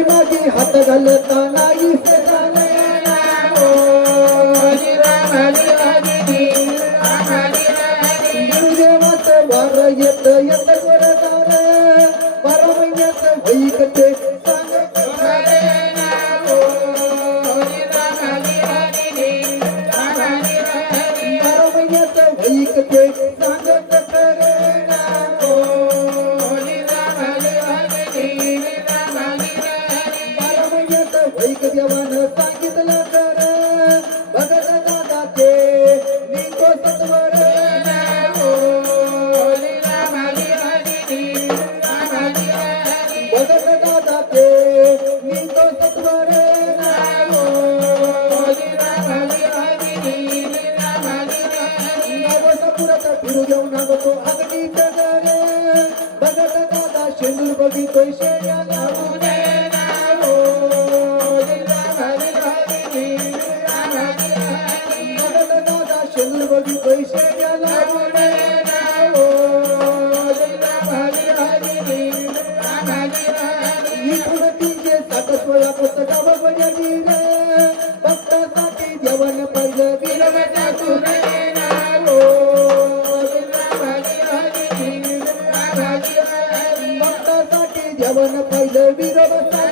पाठी मागे हात घालता नाही सेजाने गुरुदेवाचं वार येत येत गोरगाव रे 12 महिन्यात वैकते सांगत खरे नाव 12 महिन्यात वैकते सांगत खरे नाव 12 महिन्यात वैक देवानं सांगितलं कर भगत दादाचे मी तो सत्वर भगत दादाचे मी तो सत्वर नावसापुरात फिरू घेऊ नागतो अगदी रे भगत दादा शेंदूर बघितोय शेळ्याला भगत दादा शेंदूर बघितोय शेळ्याला इथून 360 पुस्तकावर बजली रे भक्तासाठी देवन पाहिलं वीरवटा तुरे भक्तासाठी देवन पाहिलं वीरवटा